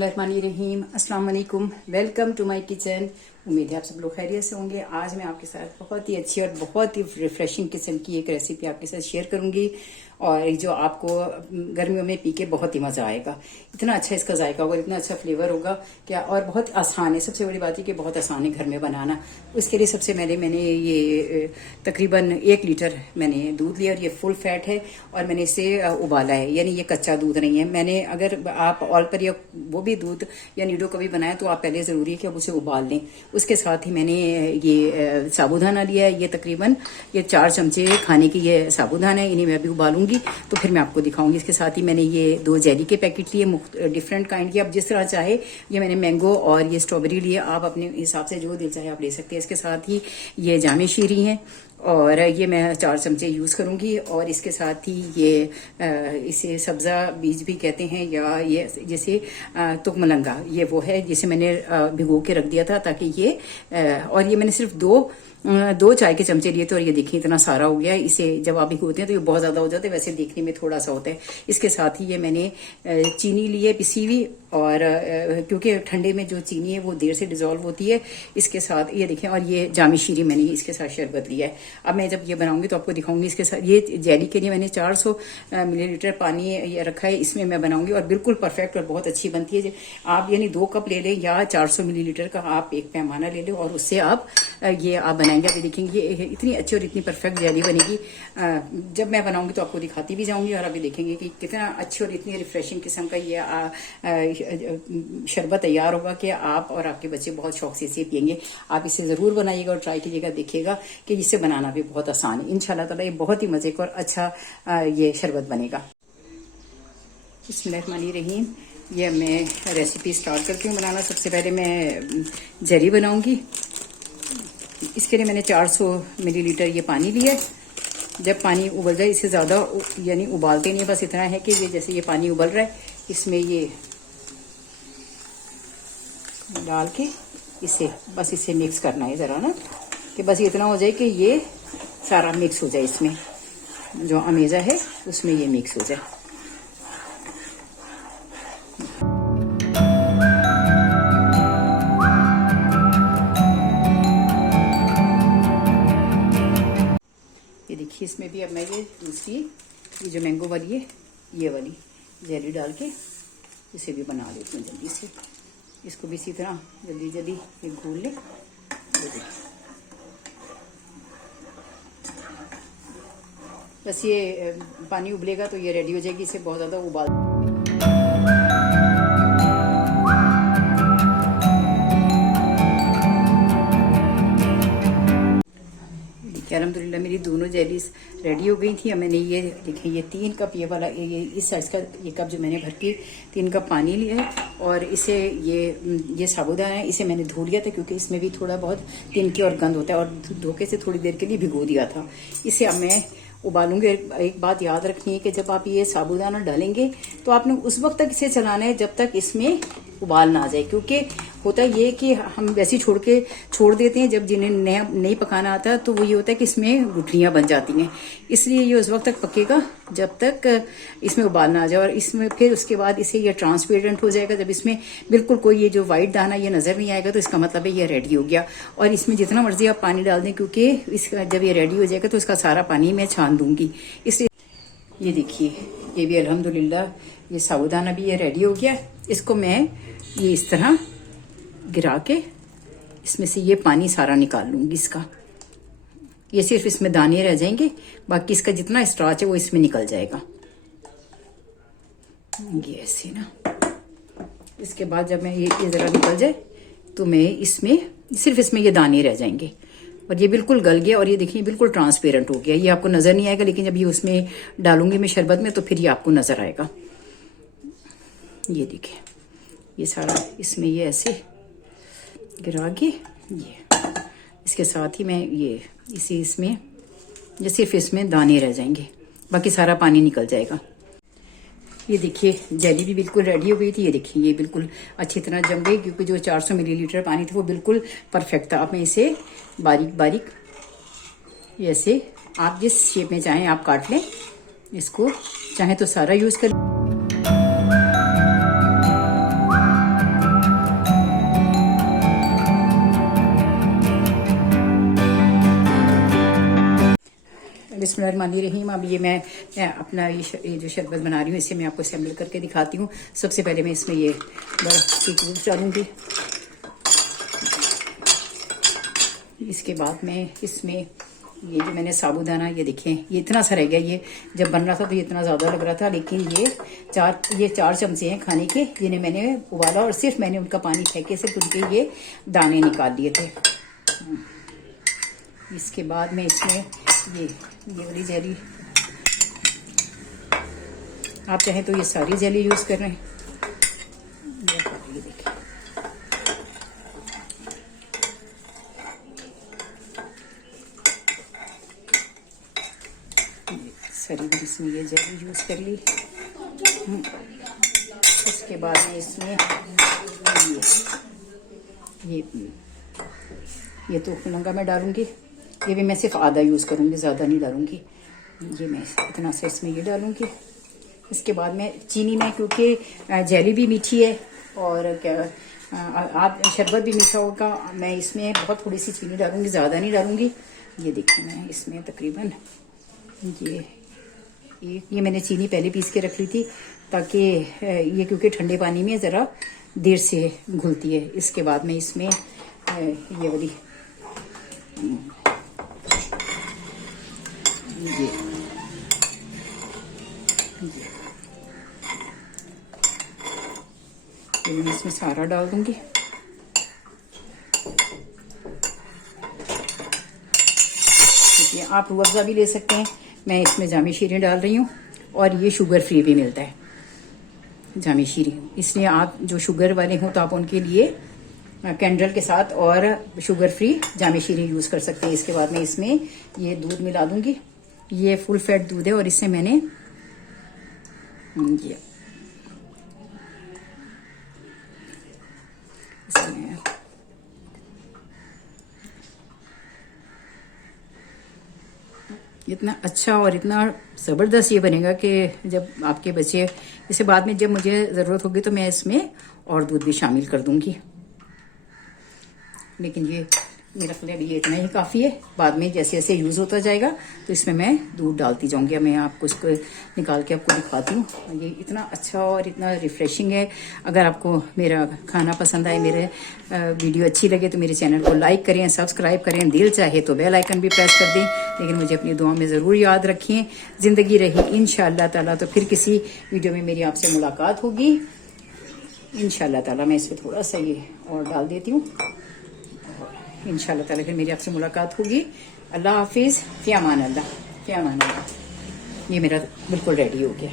बिस्मिल्लाहिर्रहमानिर्रहीम, अस्सलाम वालेकुम। Welcome to my kitchen. उम्मीद है आप सब लोग खैरियत से होंगे। आज मैं आपके साथ बहुत ही अच्छी और बहुत ही रिफ्रेशिंग किस्म की एक रेसिपी आपके साथ शेयर करूंगी और जो आपको गर्मियों में पी के बहुत ही मज़ा आएगा। इतना अच्छा इसका जायका होगा, इतना अच्छा फ्लेवर होगा क्या, और बहुत आसान है। सबसे बड़ी बात है कि बहुत आसान है घर में बनाना। उसके लिए सबसे मैंने ये तकरीबन 1 लीटर मैंने दूध लिया और ये फुल फैट है और मैंने इसे उबाला है, यानी ये कच्चा दूध नहीं है। मैंने अगर आप ऑल पर या वो भी दूध या नीडो कभी बनाया तो आप पहले ज़रूरी है कि आप उसे उबाल लें। उसके साथ ही मैंने ये साबूदाना लिया है, ये तकरीबन ये 4 चमचे खाने की ये साबूदाना है। इन्हें मैं अभी उबालूंगी तो फिर मैं आपको दिखाऊंगी। इसके साथ ही मैंने ये 2 जेली के पैकेट लिए, डिफरेंट काइंड के, आप जिस तरह चाहे। ये मैंने मैंगो और ये स्ट्रॉबेरी लिए, आप अपने हिसाब से जो दिल चाहे आप ले सकते हैं। इसके साथ ही ये जामे शीरी हैं और ये मैं 4 चमचे यूज़ करूंगी। और इसके साथ ही ये इसे सब्ज़ा बीज भी कहते हैं, या ये जैसे तुकमलंगा, ये वो है जिसे मैंने भिगो के रख दिया था ताकि ये और ये मैंने सिर्फ 2 चाय के चमचे लिए थे और ये देखिए इतना सारा हो गया है। इसे जब आप भिगोते हैं तो ये बहुत ज़्यादा हो जाता है, वैसे देखने में थोड़ा सा होता है। इसके साथ ही ये मैंने चीनी ली है पिसी हुई, और क्योंकि ठंडे में जो चीनी है वो देर से डिजोल्व होती है। इसके साथ ये देखें, और ये जामी शीरी मैंने इसके साथ शरबत लिया है। अब मैं जब ये बनाऊंगी तो आपको दिखाऊंगी। इसके साथ ये जेली के लिए मैंने 400 मिलीलीटर पानी ये रखा है, इसमें मैं बनाऊंगी और बिल्कुल परफेक्ट और बहुत अच्छी बनती है। आप यानी 2 कप ले लें या 400 मिलीलीटर का आप एक पैमाना ले लें और उससे आप ये आप बनाएंगे। अभी देखेंगे ये इतनी अच्छी और इतनी परफेक्ट जेली बनेगी। जब मैं बनाऊंगी तो आपको दिखाती भी जाऊंगी और अभी देखेंगे कि कितना अच्छी और इतनी रिफ्रेशिंग किस्म का ये शरबत तैयार होगा कि आप और आपके बच्चे बहुत शौक से इसे पियेंगे। आप इसे ज़रूर बनाइएगा और ट्राई कीजिएगा, देखिएगा कि इसे बनाना भी बहुत आसान है। इंशाल्लाह ताला ये बहुत ही मज़े का और अच्छा ये शरबत बनेगा। बिस्मिल्लाहिर्रहमानिर्रहीम, ये मैं रेसिपी स्टार्ट करती हूँ बनाना। सबसे पहले मैं जेली बनाऊंगी। इसके लिए मैंने 400 मिलीलीटर ये पानी लिया है। जब पानी उबल जाए, इसे ज़्यादा यानी उबालते नहीं, बस इतना है कि ये जैसे ये पानी उबल रहा है, इसमें ये डाल के इसे मिक्स करना है ज़रा ना, कि बस इतना हो जाए कि ये सारा मिक्स हो जाए, इसमें जो अमेज़ा है उसमें ये मिक्स हो जाए। ये देखिए, इसमें भी अब मैं ये दूसरी ये जो मैंगो वाली है ये वाली जेली डाल के इसे भी बना लेती हूँ जल्दी से। इसको भी इसी तरह जल्दी ये घोल लें। बस ये पानी उबलेगा तो ये रेडी हो जाएगी। इसे बहुत ज़्यादा उबाल अल्हम्दुलिल्लाह मेरी दोनों जेलीज रेडी हो गई थी। अब मैंने ये देखिए ये 3 कप ये वाला ये इस साइज का ये कप जो मैंने भर के 3 कप पानी लिया है और इसे ये साबूदाना है, इसे मैंने धो लिया था क्योंकि इसमें भी थोड़ा बहुत तिनके और गंद होता है और धोखे से थोड़ी देर के लिए भिगो दिया था। इसे अब मैं उबालूंगी। एक बात याद रखनी है कि जब आप ये साबूदाना डालेंगे तो आपने उस वक्त तक इसे चलाना है जब तक इसमें उबाल ना आ जाए, क्योंकि होता ये कि हम वैसे ही छोड़ देते हैं। जब जिन्हें नहीं पकाना आता तो वो ये होता है कि इसमें गुठलियां बन जाती हैं। इसलिए ये उस वक्त तक पकेगा जब तक इसमें उबाल ना आ जाए, और इसमें फिर उसके बाद इसे ये ट्रांसपेरेंट हो जाएगा। जब इसमें बिल्कुल कोई ये जो वाइट दाना ये नजर नहीं आएगा तो इसका मतलब है ये रेडी हो गया। और इसमें जितना मर्जी आप पानी डाल दें, क्योंकि इसका जब ये रेडी हो जाएगा तो इसका सारा पानी मैं छान दूंगी। इसलिए ये देखिए, ये भी अल्हम्दुलिल्लाह ये साबूदाना भी ये रेडी हो गया। इसको मैं ये इस तरह गिरा के इसमें से ये पानी सारा निकाल लूंगी इसका। ये सिर्फ इसमें दाने रह जाएंगे, बाकी इसका जितना स्टार्च है वो इसमें निकल जाएगा। ये ऐसे ना, इसके बाद जब मैं ये जरा निकल जाए तो मैं सिर्फ इसमें ये दाने रह जाएंगे और ये बिल्कुल गल गया। और ये देखिए बिल्कुल ट्रांसपेरेंट हो गया। ये आपको नजर नहीं आएगा, लेकिन जब ये उसमें डालूंगी मैं शरबत में तो फिर ये आपको नजर आएगा। ये देखिए, ये सारा इसमें ये ऐसे गिरा के ये इसके साथ ही मैं इसमें ये सिर्फ इसमें दाने रह जाएंगे, बाकी सारा पानी निकल जाएगा। ये देखिए जेली भी बिल्कुल रेडी हो गई थी। ये देखिए ये बिल्कुल अच्छी तरह जम गई, क्योंकि जो 400 मिलीलीटर पानी था वो बिल्कुल परफेक्ट था। अब मैं इसे बारीक ऐसे आप जिस शेप में चाहें आप काट लें। इसको चाहे तो सारा यूज कर बिस्मिल्लाहिर्रहमानिर्रहीम। अब ये मैं अपना ये जो शरबत बना रही हूँ इसे मैं आपको असेंबल करके दिखाती हूँ। सबसे पहले मैं इसमें ये बर्फ़ की क्यूब्स डालूंगी। इसके बाद मैं इसमें ये जो मैंने साबूदाना, ये देखें ये इतना सा रह गया। ये जब बन रहा था तो ये इतना ज़्यादा लग रहा था, लेकिन ये चार चमचे हैं खाने के, जिन्हें मैंने उबाला और सिर्फ मैंने उनका पानी फेंके सिर्फ उनके ये दाने निकाल लिए थे। इसके बाद मैं इसमें ये वाली जेली, आप चाहें तो ये सारी जेली यूज़ कर रहे हैं। ये देखिए सारी इसमें ये जेली यूज़ कर ली। इसके बाद में इसमें ये तो लंगा मैं डालूंगी। ये भी मैं सिर्फ आधा यूज़ करूंगी, ज़्यादा नहीं डालूंगी। ये मैं इतना सा इसमें ये डालूंगी। इसके बाद में चीनी में, क्योंकि जेली भी मीठी है और क्या आप शरबत भी मीठा होगा, मैं इसमें बहुत थोड़ी सी चीनी डालूंगी, ज़्यादा नहीं डालूंगी। ये देखिए मैं इसमें तकरीबन ये मैंने चीनी पहले पीस के रख ली थी, ताकि ये क्योंकि ठंडे पानी में ज़रा देर से घुलती है। इसके बाद में इसमें ये वाली ये मैं इसमें सारा डाल दूंगी। देखिए आप रूह अफ़ज़ा भी ले सकते हैं, मैं इसमें जामी शीरें डाल रही हूँ और ये शुगर फ्री भी मिलता है जामी शीरी, इसलिए आप जो शुगर वाले हों तो आप उनके लिए कैंडल के साथ और शुगर फ्री जामी शीरी यूज़ कर सकते हैं। इसके बाद में इसमें ये दूध मिला दूंगी। ये फुल फैट दूध है और इसे मैंने इसमें इतना अच्छा और इतना ज़बरदस्त ये बनेगा कि जब आपके बच्चे इसे बाद में जब मुझे ज़रूरत होगी तो मैं इसमें और दूध भी शामिल कर दूंगी। लेकिन ये मेरा ख्याल ये इतना ही काफ़ी है। बाद में जैसे जैसे यूज़ होता जाएगा तो इसमें मैं दूध डालती जाऊंगी। मैं आपको इसको निकाल के आपको दिखाती हूँ। ये इतना अच्छा और इतना रिफ़्रेशिंग है। अगर आपको मेरा खाना पसंद आए, मेरे वीडियो अच्छी लगे तो मेरे चैनल को लाइक करें, सब्सक्राइब करें, दिल चाहे तो बेल आइकन भी प्रेस कर दें। लेकिन मुझे अपनी दुआ में ज़रूर याद रखें। ज़िंदगी रही इंशाअल्लाह ताला तो फिर किसी वीडियो में मेरी आपसे मुलाकात होगी इंशाअल्लाह ताला। मैं इसमें थोड़ा सा ये और डाल देती हूँ। इंशाअल्लाह ताला फिर मेरी आपसे मुलाकात होगी। अल्लाह हाफिज़, फ़ी अमान अल्लाह, फ़ी अमान अल्लाह। ये मेरा बिल्कुल रेडी हो गया।